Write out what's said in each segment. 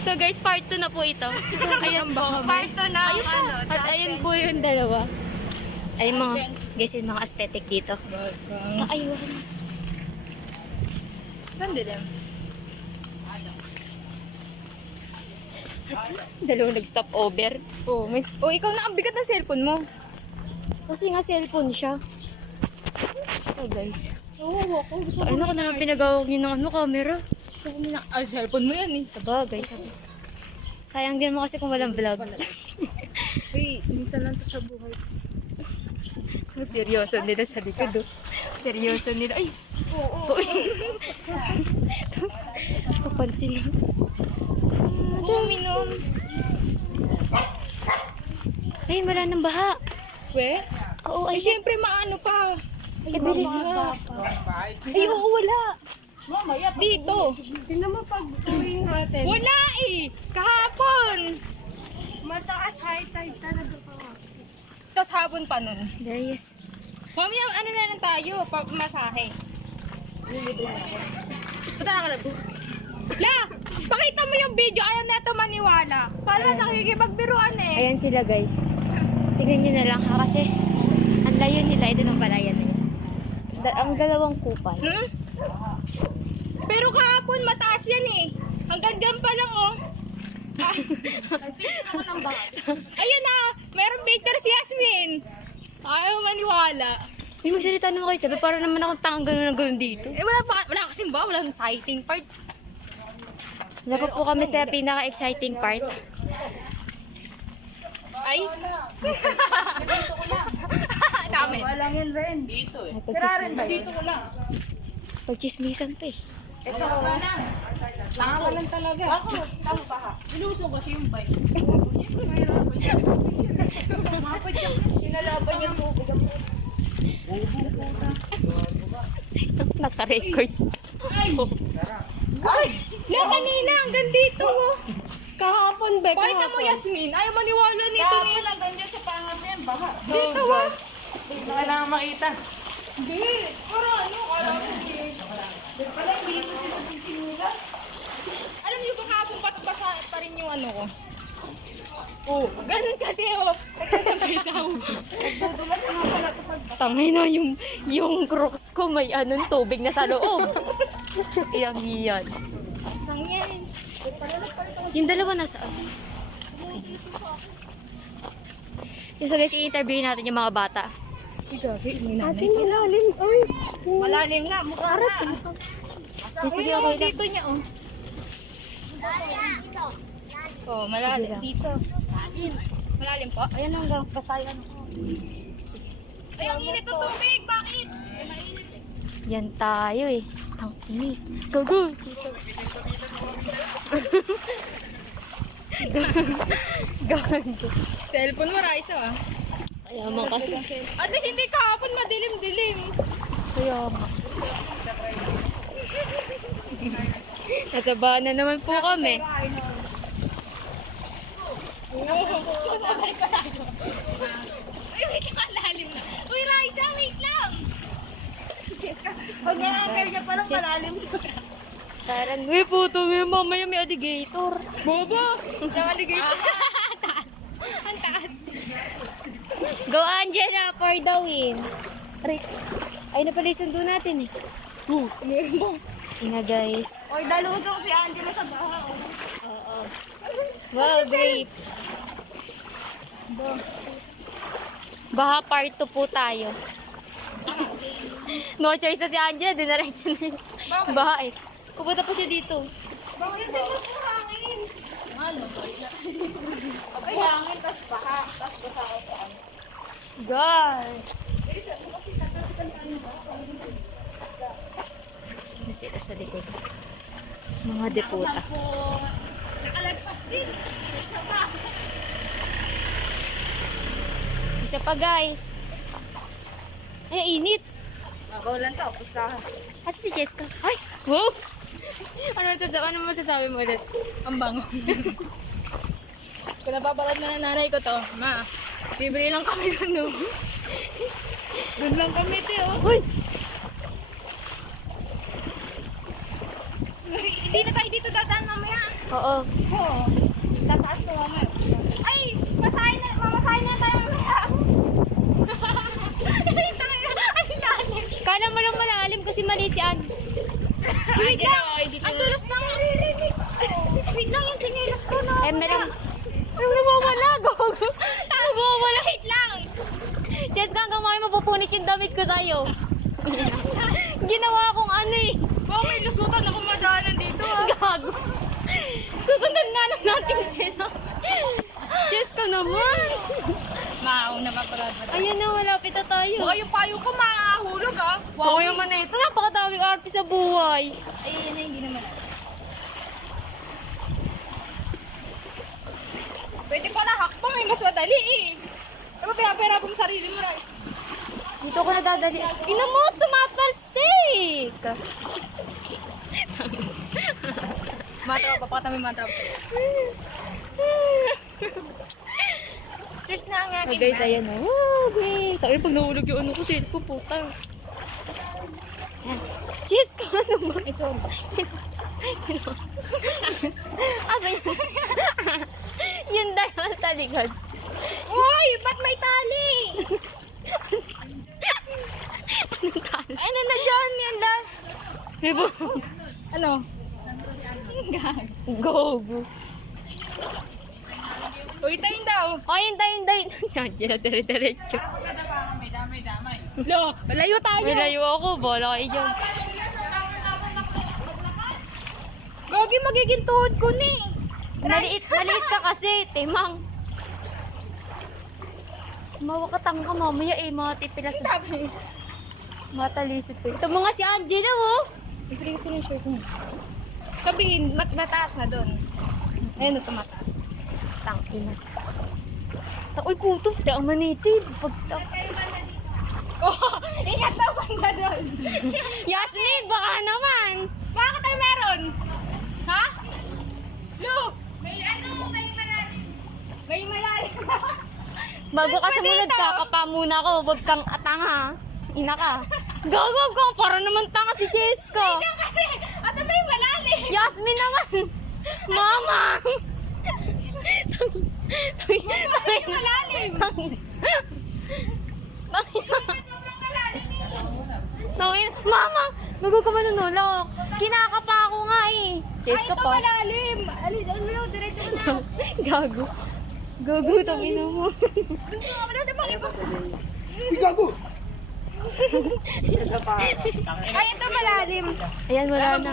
So guys, part 2 na po ito. Ayan po kami. Part 2 na. Ayun po. At ayun po yung dalawa. Ay mga, guys, yung mga aesthetic dito. Ayun. Nandilim. Dalawang nag-stop over. Oh, ikaw na ang bigat ng cellphone mo. Kasi nga cellphone siya. So guys. Oo, ako. Gusto Ano ko naman pinagawag niyo ng camera? cellphone mo yan eh. Sa bagay. Sayang din mo kasi kung walang vlog. Uy, minsan lang to sa buhay. So, seryoso nila sa likod. Oh. Seryoso nila. Ay! Oo. Kapansin lang. Uminom. Ay, wala nang baha. We? Oo, ay. Siyempre maano pa. Ay, bilis na. Ay, oo, wala. Mamaya, Dito. tingnan mo pag uwing natin. Wala eh. Kahapon. Mataas high tide talaga pa. Tapos hapon pa nun. Guys. Mamaya, ano na lang tayo? Masahe. Punta na ka lang. La! Pakita mo yung video. Ayaw na ito maniwala. Para nakikipagbiruan eh. Ayan sila guys. Tignan nyo na lang ha kasi ang layo nila. Ito ng palayan na yun. Ang dalawang kupal. Hmm? Pero kahapon mataas yan eh. Hanggang dyan pa lang oh. Ayun na, mayroong picture si Yasmin. Ayaw maniwala. May magsalita naman kayo. Sabi parang naman akong tangang gano'n dito. Eh wala kasing ba? Walang sighting part. Wala pa po kami sa pinaka-exciting part. Ay. Dami. Walangin rin. Dito eh. Ay, pagchismisan. Dito ko lang. Pagchismisan pa eh. Ito ko lang. Tanga ka lang talaga. Ako, tama pa ha. Ilusong kasi yung bike. Siyempre, mahirapan niya. Mapad niya. Sinalaban niya tubig. Naka-record. Ay! Yan kanina, hanggang dito oh. Kahapon, Bek. Pakita mo Yasmin. Ayaw maniwala nito ni. Kahapon, hanggang dyan sa pangat na yan. Baha. Dito ah. Hindi na kailangan makita. Hindi. Para ano, alam mo. Pala, hindi ko sila sinila. Alam niyo ba kahapon basa pa rin yung ano ko? Oh, ganun kasi oh. Nagtatabay sa Dudulas na nga pala ito pag Tangay na yung crocs ko may anong tubig na sa loob. Iyang iyan. Lang yan. Yung dalawa nasaan? So guys, i-interview natin yung mga bata. Ate, malalim. Ay, malalim nga. Mukha na. Sige, Ay, okay lang. dito niya oh. Oh, malalim. Sige lang. Dito. Malalim po. Ayan hanggang kasayan. Ay, ang init ng tubig. Bakit? Yan tayo eh. Ang init. Go, go! Gago. Cellphone mo, Raisa ah. Kaya mo kasi. At least hindi kahapon madilim-dilim. Kaya mo. Natabahan na naman po kami. Uy, wait lang, lalim na. Uy, Raisa, wait lang. Pag nangangal niya palang malalim. Parang, uy puto, may mamaya may alligator. Bobo! Nakaligay ko. Ang taas. Go Angela for the win. Aray. Ay na pala yung sundo natin eh. Meron mo. Inga guys. Oy, dalusong si Angela sa baha. Wow, grape. Baha part 2 po tayo. No choice na si Angela, dinaretso na yun. Baha eh. Pupunta po siya dito. Bakit hindi mo sa hangin? Ano? Ay, hangin, tas baha. Tas basa ako. Guys. Kasi ito sa likod. Mga deputa. Nakalagpas din. Isa pa. Isa pa guys. Ay, init. Mabawalan to, pustahan. Kasi si Jessica. Ay! Wow! Ano masasabi mo ulit? Ang bango. Kung napaparad na ng nanay ko to, ma, bibili lang kami nun, no? Doon lang kami, Teo. Uy! Hindi na tayo dito dadaan mamaya. Oo. Oo. Tataas ko mamaya. Ay! Mamasahin na tayo mamaya. Ay, lalim. Kala mo lang malalim kasi maliit yan. Wait lang. Ang dulos ng... Wait lang yung chinelas ko, no? Meron. Ang nawawala, gogo. Nawawala. Wait lang. Jess, hanggang mamaya mapupunit yung damit ko sa'yo. Ginawa kong ano eh. Wow, may lusutan ako madaanan dito, ah. Gago. Susundan nga lang natin sila. Jess ka naman. Mauna pa para. Ayan na, malapit na tayo. Baka yung payong ko makahulog, ah. Wow, naman na ito. Napakadaming arte sa buhay. Ay, yun na, hindi naman. Pwede pala hakbang, eh. Mas madali, eh. Diba, pinapera mo sarili mo, Rice? Dito ko nadadali. Ina mo, tumatalsik. Matropa, baka kami matropa. Search na ang Oh, aking guys, ayan na. Oh, okay. Sabi pag nahulog yung ano ko, cellphone, puta. Ayan. Cheers ka naman. Ay, sorry. Asa yun? Yun dahil sa likod. Uy, ba't may tali? Anong talo? Ano na dyan? Yan lang. Ribo. Ano? Gogo. Uy, tayo daw. Oh, hinday. Diyan, dire-diretso. Lo, layo tayo. May layo ako, bola kayo dyan. Gogi, magiging tuhod ko ni. Maliit ka kasi, timang. Mawakatang ka mamaya eh, mga tipilas. Sabi. Matalisod ko. Ito mga si Angela, oh. Ibigay ko yung shirt mo. Sabihin, mataas na doon. Ayun, ito mataas. Tangina. Uy, puto, di ang manitib. Pagtak. Oh, ingat daw banda doon. Yasmin, baka naman. Bakit ano meron? Ha? Lu! May malalim. May malalim. Bago ka Saan ba sumunod, dito? kakapa muna ako. Huwag kang atanga. Ina ka. Gagawag ka, para naman tanga si Chesko. Yan kasi, at may malalim. Yasmin naman. Mama. May malalim. Mama, bago ka manunulok. Kinakapa ako nga eh. Chesko Ay, ito pa. malalim. Ano, diretso mo na. Gago. Gago, tangina mo. Doon ka wala na pang iba. Ay, ito malalim. Ayan, wala na.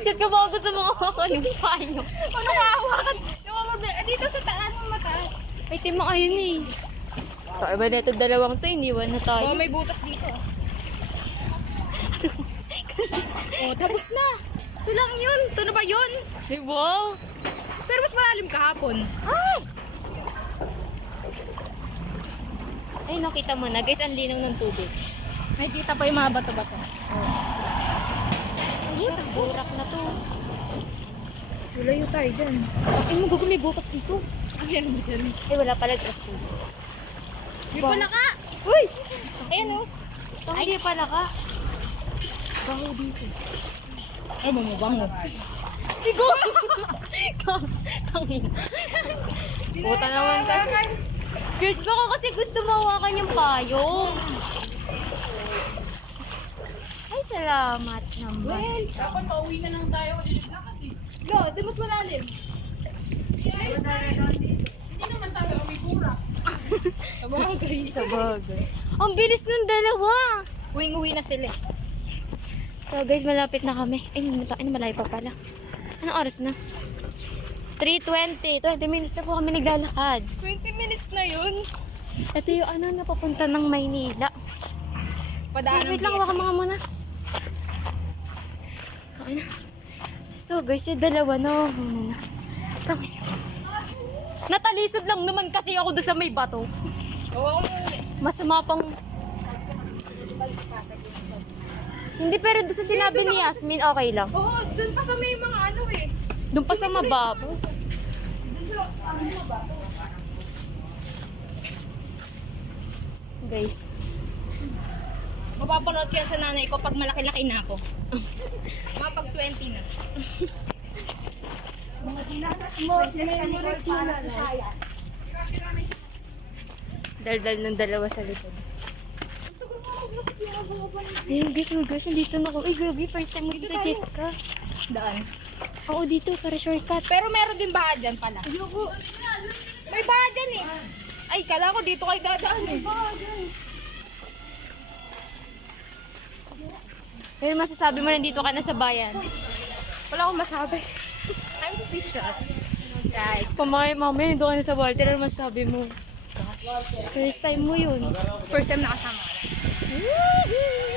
Chat ka ba gusto mo kakalipay nyo? Ano kahawakan? Dito sa taas mo mataas. Ay, timang ayun eh. Sa iba na ito dalawang to, iniwan na tayo. Oh, may butas dito. Oh, tapos na. Ito lang yun. Ito na ba yun? Ay, wow. Pero mas malalim kahapon. Ay! Ay, nakita mo na. Guys, ang linaw ng tubig. Nakikita pa yung mga bato-bato. Ay, burak na to. Wala yung tayo dyan. Ay, magago may butas dito. Ayan, dyan. Ay, wala pala grass food. May pala ka. Uy! Ayan o. Ay, di pala ka. Baho dito. Ay, bumubang mo. Sigo! Tangin. Puta naman kasi. Good baka kasi gusto mawakan yung payong. Ay, salamat naman. Dapat pauwi na lang tayo. Lakad eh. Go, di mas malalim. Hindi naman tayo umigura. Sabagay. Sa bagay. Ang bilis ng dalawa. Uwing-uwi na sila. So guys, malapit na kami. Ay, malayo pa pala. Anong oras na? 3:20. 20 minutes na po kami naglalakad. 20 minutes na yun. Ito yung ano, napapunta ng Maynila. Padaan Wait lang, waka mga muna. Okay na. So guys, yung dalawa, no. Muna na. Tangin. Natalisod lang naman kasi ako doon sa may bato. Oo. Masama pang... Hindi, pero doon sa sinabi ni Yasmin, okay lang. Oo, dun pa sa may mga ano eh. Doon pa sa mababo. Guys. Mapapanood ko yan sa nanay ko pag malaki-laki na ako. Mga pag 20 na. Daldal ng dalawa sa likod. Ayun guys, oh gosh, nandito na ako. Ay, Gogi, first time mo dito, tayo. Jessica. Daan. Oo, dito, para shortcut. Pero meron din baha dyan pala. May baha dyan eh. Ay, kala ko dito kayo dadaan eh. Pero masasabi mo nandito ka na sa bayan. Wala akong masabi. I'm speechless. Right. Mamaya, nandito ka na sa bayan. Pero masasabi mo. First time mo yun. First time nakasama ka na.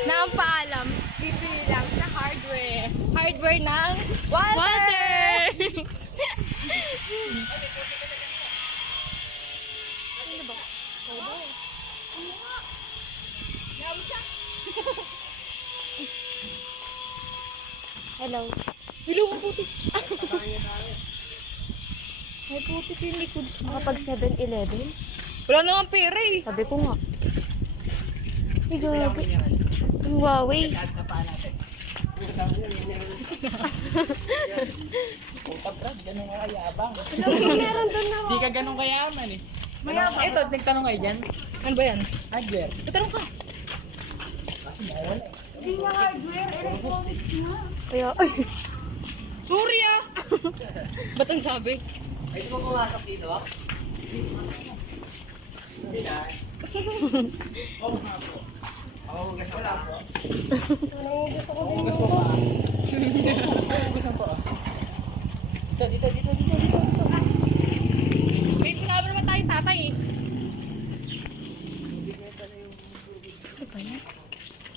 Na ang paalam, bibili lang sa hardware. Hardware ng water! Hello. Bilo mo puti. May putik yung likod. Makapag 7-Eleven. Wala namang pera eh. Sabi ko nga. Ay, gabi. Ang Huawei. Di ka ganun kayaman eh. Ito, nagtanong kayo dyan. Ano ba yan? Hardware. Tatanong ka. Kaya, ay. Sorry ah! Ba't ang sabi? Ay, di mo pumasok dito ah? Ako gusto ko lang po. Gusto ko pa. Gusto ko pa. Dito. May pinaba naman tayo tatay eh. Ano ba yan?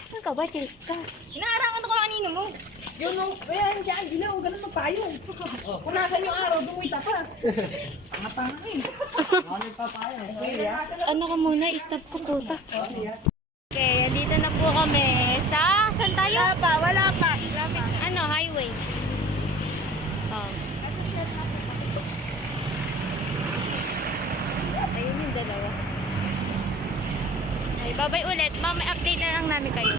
Saan ka ba, Jessica? Inaarangan ako kanino mo. Yun o, ayan, dyan, ilaw, ganun magpayong. Kung nasan yung araw, dumita pa. Ako nagpapayo. Ano ka muna, stop ko puta. Okay, dito na po kami sa, saan tayo? Wala pa. Lapit, ano, highway. Oh. Ayun yung dalawa. Ay, bye-bye ulit. Mamay update na lang namin kayo.